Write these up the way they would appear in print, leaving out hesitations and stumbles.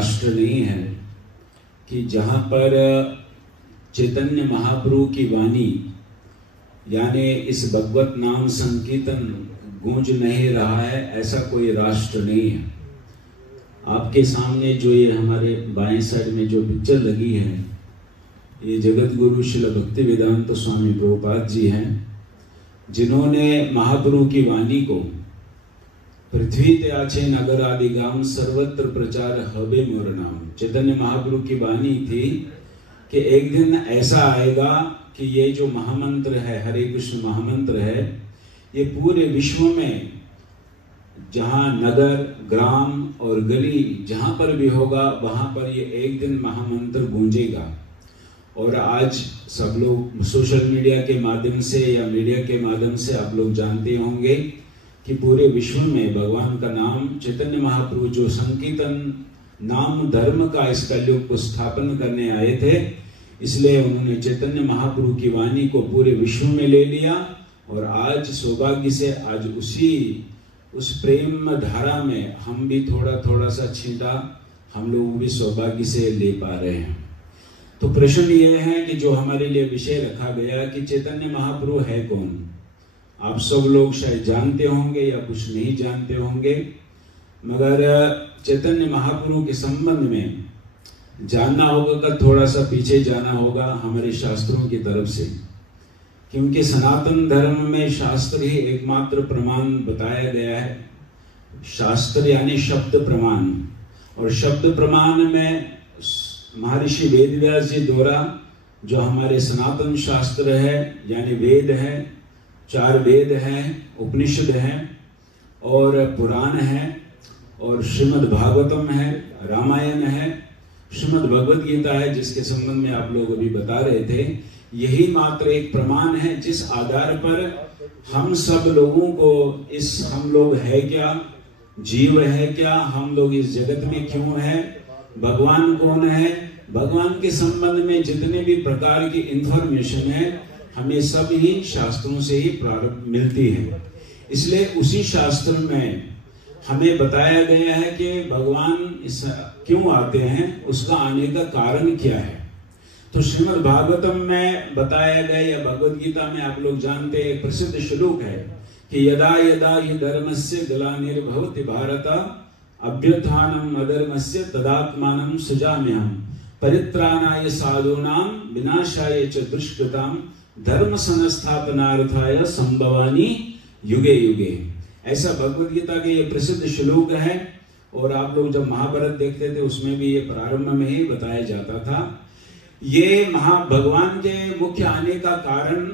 राष्ट्र नहीं है कि जहाँ पर चैतन्य महाप्रभु की वाणी यानी इस भगवत नाम संकीर्तन गूंज नहीं रहा है, ऐसा कोई राष्ट्र नहीं है। आपके सामने जो ये हमारे बाएं साइड में जो पिक्चर लगी है, ये जगत गुरु श्रील भक्ति वेदांत स्वामी प्रभुपाद जी हैं, जिन्होंने महाप्रभु की वाणी को पृथ्वी त्याचे नगर आदि गांव सर्वत्र प्रचार हबे मोर नाम। चैतन्य महाप्रभु की वाणी थी कि एक दिन ऐसा आएगा कि ये जो महामंत्र है, हरे कृष्ण महामंत्र है, ये पूरे विश्व में जहां नगर, ग्राम और गली जहां पर भी होगा वहां पर ये एक दिन महामंत्र गूंजेगा। और आज सब लोग सोशल मीडिया के माध्यम से या मीडिया के माध्यम से आप लोग जानते होंगे कि पूरे विश्व में भगवान का नाम, चैतन्य महाप्रभु जो संकीर्तन नाम धर्म का इस कलयुग को स्थापन करने आए थे, इसलिए उन्होंने चैतन्य महाप्रभु की वाणी को पूरे विश्व में ले लिया। और आज सौभाग्य से आज उस प्रेम धारा में हम भी थोड़ा सा छींटा हम लोग भी सौभाग्य से ले पा रहे हैं। तो प्रश्न ये है कि जो हमारे लिए विषय रखा गया कि चैतन्य महाप्रभु है कौन। आप सब लोग शायद जानते होंगे या कुछ नहीं जानते होंगे, मगर चैतन्य महाप्रभु के संबंध में जानना होगा का थोड़ा सा पीछे जाना होगा हमारे शास्त्रों की तरफ से, क्योंकि सनातन धर्म में शास्त्र ही एकमात्र प्रमाण बताया गया है। शास्त्र यानी शब्द प्रमाण, और शब्द प्रमाण में महर्षि वेदव्यास जी द्वारा जो हमारे सनातन शास्त्र है यानी वेद है, 4 वेद हैं, उपनिषद हैं और पुराण है और श्रीमद् भागवतम है, रामायण है, श्रीमद् भगवद गीता है, जिसके संबंध में आप लोग अभी बता रहे थे, यही मात्र एक प्रमाण है जिस आधार पर हम सब लोगों को हम लोग है क्या, जीव है क्या, हम लोग इस जगत में क्यों है, भगवान कौन है, भगवान के संबंध में जितने भी प्रकार की इंफॉर्मेशन है हमें सब ही शास्त्रों से ही प्रारंभ मिलती है। इसलिए उसी शास्त्र में हमें बताया गया है कि भगवान क्यों आते हैं, उसका आने का कारण क्या है। तो श्रीमद् भागवतम में बताया गया या भगवद गीता में आप लोग जानते हैं प्रसिद्ध श्लोक है कि यदा यदा हि धर्मस्य ग्लानिर्भवति भारत अभ्युत्थानम् अधर्मस्य तदात्मानं सृजाम्यहम् परित्राणाय साधूनां विनाशाय च दुष्कृतां धर्म संस्थापनार्थाय संभवानि युगे युगे। ऐसा भगवद गीता के ये प्रसिद्ध श्लोक है। और आप लोग जब महाभारत देखते थे उसमें भी ये प्रारंभ में ही बताया जाता था। ये भगवान के मुख्य आने का कारण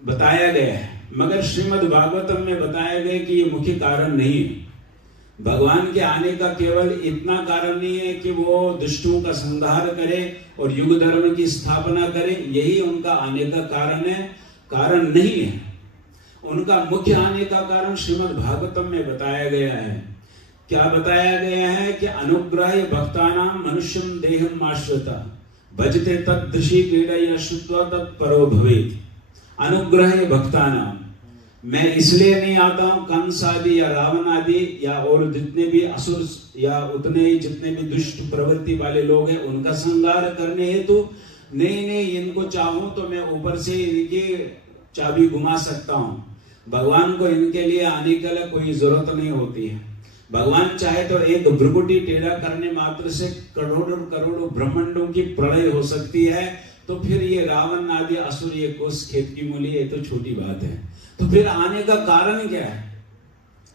बताया गया है, मगर श्रीमद् भागवतम में बताया गया कि ये मुख्य कारण नहीं है। भगवान के आने का केवल इतना कारण नहीं है कि वो दुष्टों का संहार करे और युग धर्म की स्थापना करे, यही उनका आने का कारण है, कारण नहीं है। उनका मुख्य आने का कारण श्रीमद् भागवतम में बताया गया है। क्या बताया गया है कि अनुग्रह भक्तानां मनुष्यम देहम आश्रिता भजते तदृशी क्रीडया श्रुत्वा तत्परो भवेत्। अनुग्रह भक्तानां, मैं इसलिए नहीं आता हूं कंस आदि या रावण आदि या और जितने भी असुर या उतने ही जितने भी दुष्ट प्रवृत्ति वाले लोग हैं उनका संहार करने हेतु नहीं, इनको चाहूं तो मैं ऊपर से इनकी चाबी घुमा सकता हूं। भगवान को इनके लिए आने के लिए कोई जरूरत नहीं होती है। भगवान चाहे तो एक भ्रुकुटी टेढ़ा करने मात्र से करोड़ों करोड़ों ब्रह्मांडों की प्रलय हो सकती है। तो फिर ये रावण आदि असुर ये कोस खेत की मूली, ये तो छोटी बात है। तो फिर आने का कारण क्या है?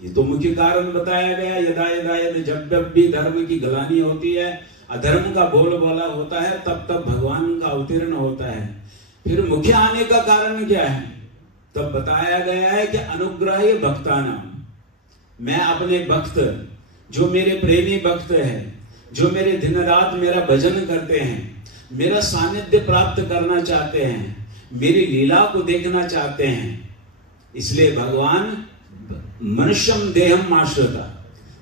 ये तो मुख्य कारण बताया गया। यदा यदा यदि जब भी धर्म की गलानी होती है, अधर्म का बोलबाला होता है, तब तब भगवान का अवतीर्ण होता है। फिर मुख्य आने का कारण क्या है? तब बताया गया है कि अनुग्रह भक्तानां, मैं अपने भक्त जो मेरे प्रेमी भक्त हैं, जो मेरे दिन रात मेरा भजन करते हैं, मेरा सानिध्य प्राप्त करना चाहते हैं, मेरी लीला को देखना चाहते हैं, इसलिए भगवान मनुष्यम देहम आश्रिता,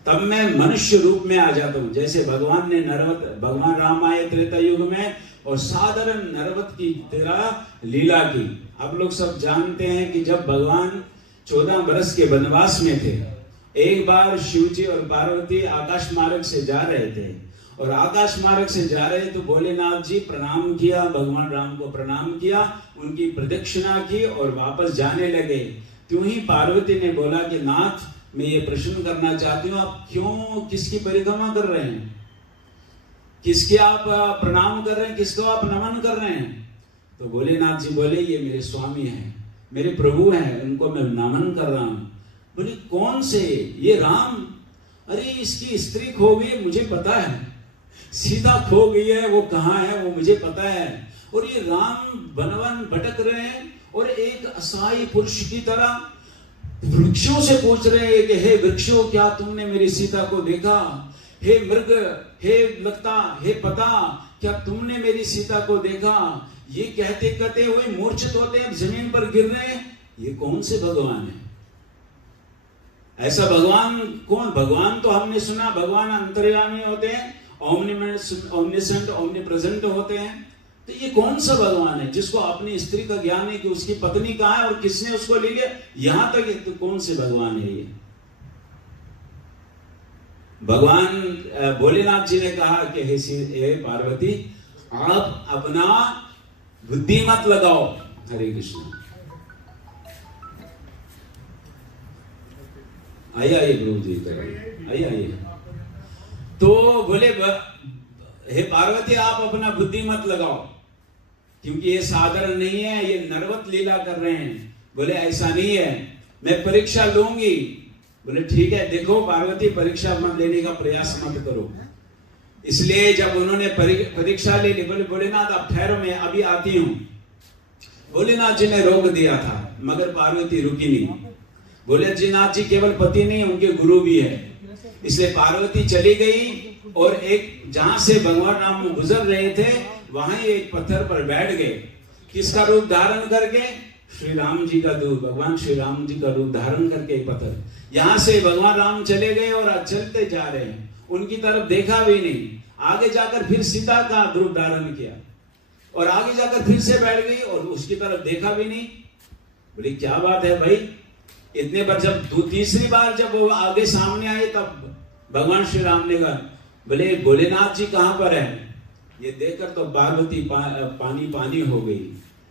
तब मैं मनुष्य रूप में आ जाता हूं। जैसे भगवान ने भगवान राम आए त्रेता युग में और साधारण नरवत की तरह लीला की। आप लोग सब जानते हैं कि जब भगवान 14 वर्ष के वनवास में थे, एक बार शिवजी और पार्वती आकाश मार्ग से जा रहे थे और आकाश मार्ग से जा रहे तो भोलेनाथ जी प्रणाम किया, भगवान राम को प्रणाम किया, उनकी प्रदक्षिणा की और वापस जाने लगे। त्यों ही पार्वती ने बोला कि नाथ, मैं ये प्रश्न करना चाहती हूँ, आप क्यों किसकी परिक्रमा कर रहे हैं, किसके आप प्रणाम कर रहे हैं, किसको आप नमन कर रहे हैं? तो भोलेनाथ जी बोले, ये मेरे स्वामी हैं, मेरे प्रभु हैं, उनको मैं नमन कर रहा हूँ। बोले कौन से? ये राम। अरे इसकी स्त्री खो गई, मुझे पता है, सीता खो गई है, वो कहाँ है वो मुझे पता है, और ये राम वन वन भटक रहे हैं और एक असहाय पुरुष की तरह वृक्षों से पूछ रहे हैं कि हे वृक्षों, क्या तुमने मेरी सीता को देखा? हे मृग, हे लता, हे पता, क्या तुमने मेरी सीता को देखा? ये कहते कहते हुए मूर्छित होते हैं, जमीन पर गिर रहे हैं। ये कौन से भगवान है? ऐसा भगवान कौन? भगवान तो हमने सुना भगवान अंतर्यामी होते हैं, ओमनिसेंट, ओमनीप्रेजेंट होते हैं। तो ये कौन सा भगवान है जिसको अपनी स्त्री का ज्ञान है कि उसकी पत्नी कहाँ है और किसने उसको ले लिया? यहां तक तो कौन से भगवान है ये? भगवान भोलेनाथ जी ने कहा कि हे पार्वती, आप अपना बुद्धि मत लगाओ। हरे कृष्ण। आइए प्रभु जी, आइए। तो बोले, हे पार्वती, आप अपना बुद्धि मत लगाओ, क्योंकि ये साधारण नहीं है, ये नरवत लीला कर रहे हैं। बोले ऐसा नहीं है, मैं परीक्षा लूंगी। बोले ठीक है, देखो पार्वती, परीक्षा मत लेने का प्रयास मत करो। इसलिए जब उन्होंने परीक्षा ले ली, बोले भोलेनाथ आप ठहरो, मैं अभी आती हूं। भोलेनाथ जी ने रोक दिया था, मगर पार्वती रुकी नहीं। भोलेनाथ जी केवल पति नहीं, उनके गुरु भी है। इसलिए पार्वती चली गई और एक जहां से भगवान राम गुजर रहे थे, वहां एक पत्थर पर बैठ गए। किसका रूप धारण करके? श्री राम जी का दूत, भगवान श्री राम जी का रूप धारण करके एक पत्थर। यहां से भगवान राम चले गए और चलते जा रहे हैं, उनकी तरफ देखा भी नहीं। आगे जाकर फिर सीता का रूप धारण किया और आगे जाकर फिर से बैठ गई और उसकी तरफ देखा भी नहीं। बोले क्या बात है भाई? इतने बार जब तीसरी बार जब वो आगे सामने आए, तब भगवान श्री राम ने कहा, बोले भोलेनाथ जी कहां पर है? ये देखकर तो पार्वती पानी पानी हो गई।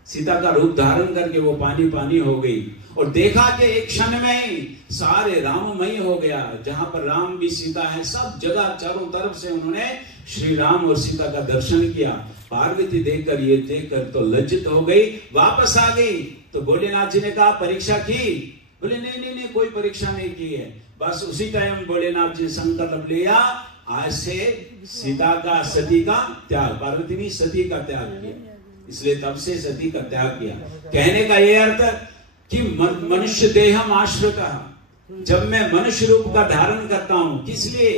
सीता का रूप धारण करके वो पानी पानी हो गई और देखा कि एक क्षण में ही सारे राममय हो गया। जहां पर राम भी, सीता है, सब जगह चारों तरफ से उन्होंने श्री राम और सीता का दर्शन किया। पार्वती ये देखकर तो लज्जित हो गई, वापस आ गई। तो भोलेनाथ जी ने कहा परीक्षा की? बोले नहीं, कोई परीक्षा नहीं की है। बस उसी टाइम भोलेनाथ जी संकल्प लिया, आज से सीता का, सती का त्याग, पार्वती ने सती का त्याग किया। इसलिए तब से सती का त्याग किया। कहने का ये अर्थ कि मनुष्य देहम आश्रितः, जब मैं मनुष्य रूप का धारण करता हूं, किस लिए?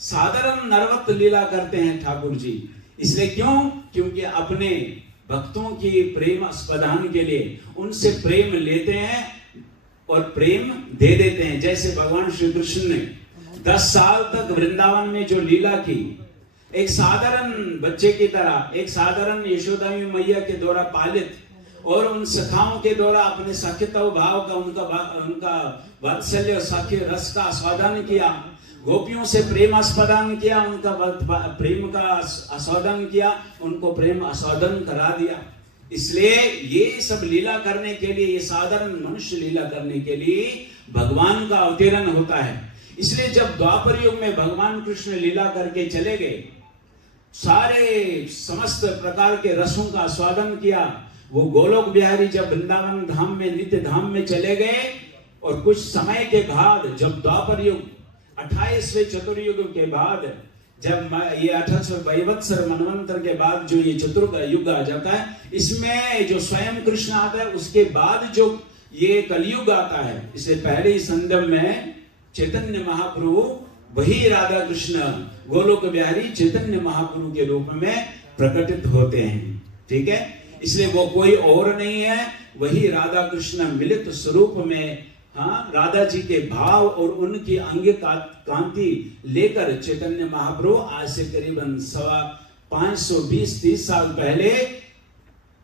साधारण नरवत लीला करते हैं ठाकुर जी। इसलिए क्यों? क्योंकि अपने भक्तों की प्रेम स्पदान के लिए उनसे प्रेम लेते हैं और प्रेम दे देते हैं। जैसे भगवान श्री कृष्ण ने 10 साल तक वृंदावन में जो लीला की, एक साधारण बच्चे की तरह, एक साधारण यशोदा मैया के द्वारा पालित, और उन सखाओं के द्वारा अपने सख्यता भाव का, उनका वात्सल्य सख्य रस का आस्वादन किया, गोपियों से प्रेम आस्वादन किया, उनका प्रेम का आस्वादन किया, उनको प्रेम आस्वादन करा दिया। इसलिए ये सब लीला करने के लिए, ये साधारण मनुष्य लीला करने के लिए भगवान का अवतरण होता है। इसलिए जब द्वापर युग में भगवान कृष्ण लीला करके चले गए, सारे समस्त प्रकार के रसों का आस्वादन किया, वो गोलोक बिहारी जब वृंदावन धाम में, नित्य धाम में चले गए, और कुछ समय के बाद जब द्वापर युग 28वें चतुर्युग के बाद, जब ये 28वें वैवत्सर मनवंतर के बाद जो ये चतुर्थ युग आ जाता है, इसमें जो स्वयं कृष्ण आता है, उसके बाद जो ये कलयुग आता है, इससे पहले ही संदर्भ में चैतन्य महाप्रभु, वही राधा कृष्ण गोलोक बिहारी चैतन्य महाप्रभु के रूप में प्रकटित होते हैं। ठीक है, इसलिए वो कोई और नहीं है, वही राधा कृष्ण मिलित स्वरूप में, हाँ, राधा जी के भाव और उनकी अंग कांति लेकर चैतन्य महाप्रभु आज से करीबन 520-30 साल पहले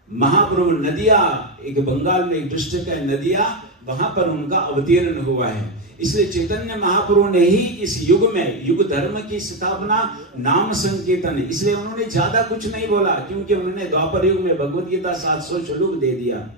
महाप्रभु नदिया, एक बंगाल में एक डिस्ट्रिक्ट है नदिया, वहां पर उनका अवतीर्ण हुआ है। इसलिए चैतन्य महाप्रभु ने ही इस युग में युग धर्म की स्थापना नाम संकीर्तन, इसलिए उन्होंने ज्यादा कुछ नहीं बोला, क्योंकि उन्होंने द्वापर युग में भगवत गीता 700 श्लोक दे दिया।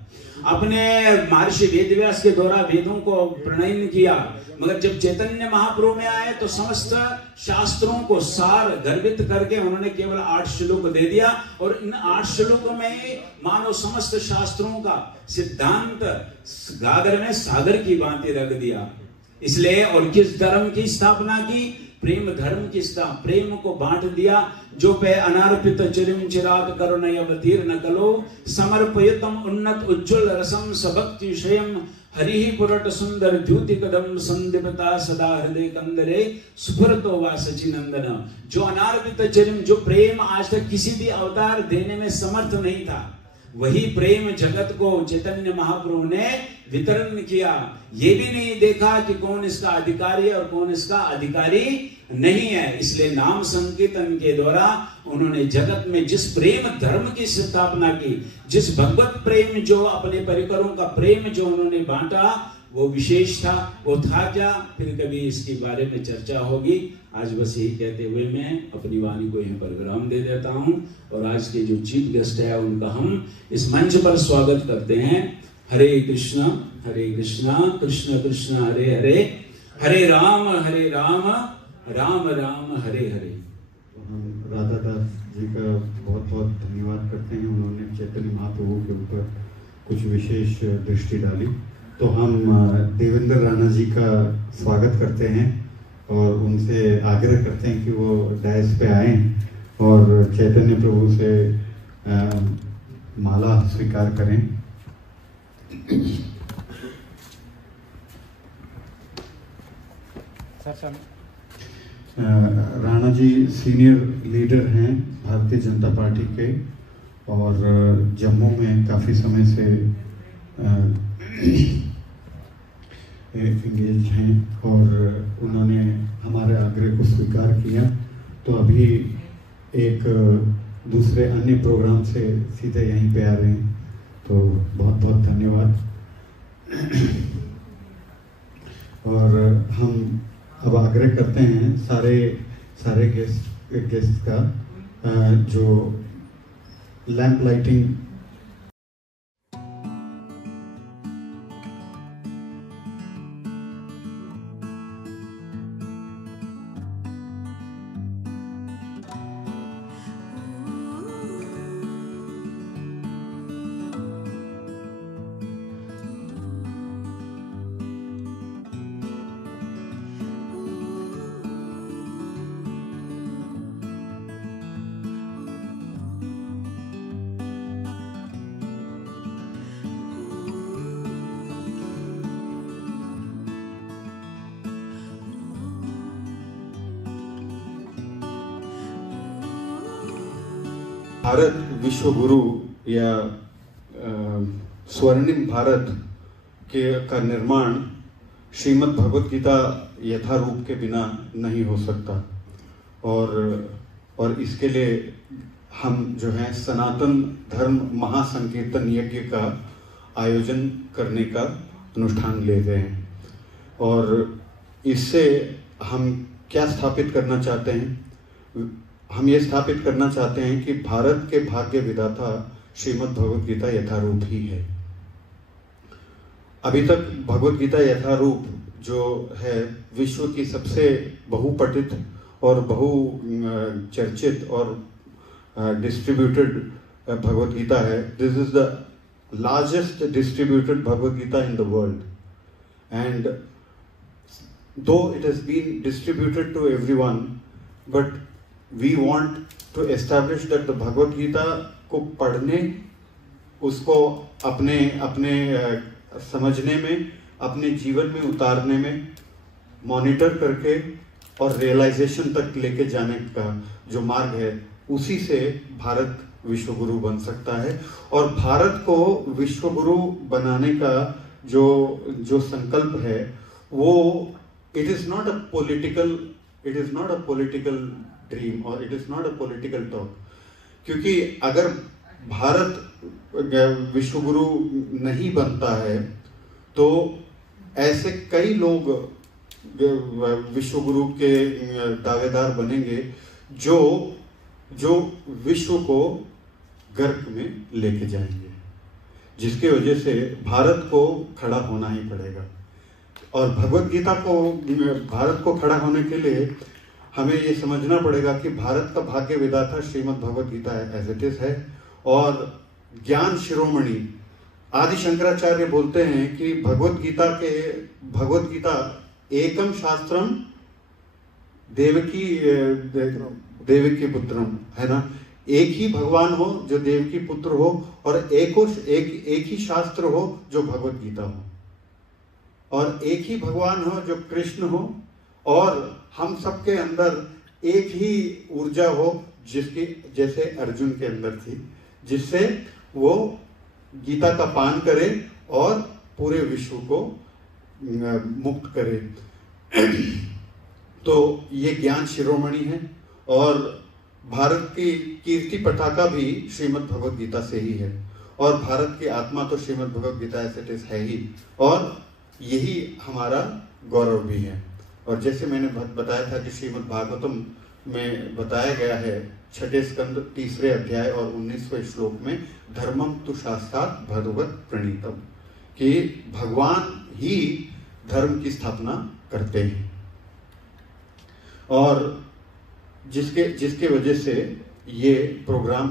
अपने महर्षि वेदव्यास के द्वारा वेदों को प्रणयन किया, मगर जब चैतन्य महाप्रभु में आए तो समस्त शास्त्रों को सार गर्भित करके उन्होंने केवल 8 श्लोक दे दिया, और इन 8 श्लोकों में मानो समस्त शास्त्रों का सिद्धांत गागर में सागर की भांति रख दिया। इसलिए और किस धर्म की स्थापना की? प्रेम धर्म की स्थापना, प्रेम को बांट दिया। जो पे अनार्पित चिरिम चिराग करुणय अवतीर्ण कलो समर्पयतम उन्नत उज्ज्वल रसम सबक्ति विषयम हरि पुरट सुंदर द्युति कदम संदीपता सदा हृदय कंदरे सुफरतो वा सचिनंदन। जो अनार्पित चिरिम, जो प्रेम आज तक किसी भी अवतार देने में समर्थ नहीं था, वही प्रेम जगत को चैतन्य महाप्रभु ने वितरण किया। ये भी नहीं देखा कि कौन इसका अधिकारी है और कौन इसका अधिकारी नहीं है। इसलिए नाम संकीर्तन के द्वारा उन्होंने जगत में जिस प्रेम धर्म की स्थापना की, जिस भगवत प्रेम, जो अपने परिकरों का प्रेम जो उन्होंने बांटा, वो विशेष था। वो था क्या, फिर कभी इसके बारे में चर्चा होगी। आज बस यही कहते हुए मैं अपनी वाणी को यहीं पर विराम दे देता हूं, और आज के जो चीफ गेस्ट है उनका हम इस मंच पर स्वागत करते हैं। हरे कृष्णा कृष्ण कृष्ण हरे हरे, हरे राम राम राम हरे हरे। हम राधा दास जी का बहुत बहुत धन्यवाद करते हैं, उन्होंने चैतन्य महाप्रभु के ऊपर कुछ विशेष दृष्टि डाली। तो हम देवेंद्र राणा जी का स्वागत करते हैं और उनसे आग्रह करते हैं कि वो डायस पे आएं और चैतन्य प्रभु से माला स्वीकार करें। राणा जी सीनियर लीडर हैं भारतीय जनता पार्टी के, और जम्मू में काफ़ी समय से एंगेज हैं, और उन्होंने हमारे आग्रह को स्वीकार किया। तो अभी एक दूसरे अन्य प्रोग्राम से सीधे यहीं पे आ रहे हैं, तो बहुत बहुत धन्यवाद। और हम अब आग्रह करते हैं सारे गेस्ट का जो लैंप लाइटिंग भारत विश्व गुरु या स्वर्णिम भारत का निर्माण श्रीमद् भगवत गीता यथारूप के बिना नहीं हो सकता। और इसके लिए हम जो है सनातन धर्म महासंकीर्तन यज्ञ का आयोजन करने का अनुष्ठान ले रहे हैं। और इससे हम क्या स्थापित करना चाहते हैं? हम ये स्थापित करना चाहते हैं कि भारत के भाग्य विधाता श्रीमद् भगवत गीता यथारूप ही है। अभी तक भगवत गीता यथारूप जो है विश्व की सबसे बहुपठित और बहु चर्चित और डिस्ट्रीब्यूटेड भगवत गीता है। This is the largest distributed Bhagavad Gita in the world, and though it has been distributed to everyone, but we want to establish that the Bhagavad Gita को पढ़ने, उसको अपने समझने में, अपने जीवन में उतारने में, मॉनिटर करके और रियलाइजेशन तक लेके जाने का जो मार्ग है, उसी से भारत विश्व गुरु बन सकता है। और भारत को विश्व गुरु बनाने का जो संकल्प है वो it is not a political dream और it is not a political talk. क्योंकि अगर भारत विश्व गुरु नहीं बनता है तो ऐसे कई लोग विश्व गुरु के दावेदार बनेंगे जो जो विश्व को गर्क में लेके जाएंगे, जिसकी वजह से भारत को खड़ा होना ही पड़ेगा। और भगवत गीता को, भारत को खड़ा होने के लिए हमें ये समझना पड़ेगा कि भारत का भाग्य विधाता Shrimad Bhagavad Gita as it is है। और ज्ञान शिरोमणि आदि शंकराचार्य बोलते हैं कि भगवत गीता एकम शास्त्रम देवकी पुत्रम, है ना। एक ही भगवान हो जो देवकी पुत्र हो, और एक ही शास्त्र हो जो भगवत गीता हो, और एक ही भगवान हो जो कृष्ण हो, और हम सबके अंदर एक ही ऊर्जा हो जिसकी जैसे अर्जुन के अंदर थी, जिससे वो गीता का पान करे और पूरे विश्व को मुक्त करे। तो ये ज्ञान शिरोमणि है, और भारत की कीर्ति पताका भी श्रीमद् भगवत गीता से ही है, और भारत की आत्मा तो श्रीमद् भगवत गीता ऐसे है ही, और यही हमारा गौरव भी है। और जैसे मैंने बताया था कि श्रीमद् भागवतम में बताया गया है 6 स्कंद 3 अध्याय और 19वें श्लोक में, धर्मम तु शास्त्रात् भगवत प्रणीतम, कि भगवान ही धर्म की स्थापना करते हैं। और जिसके वजह से ये प्रोग्राम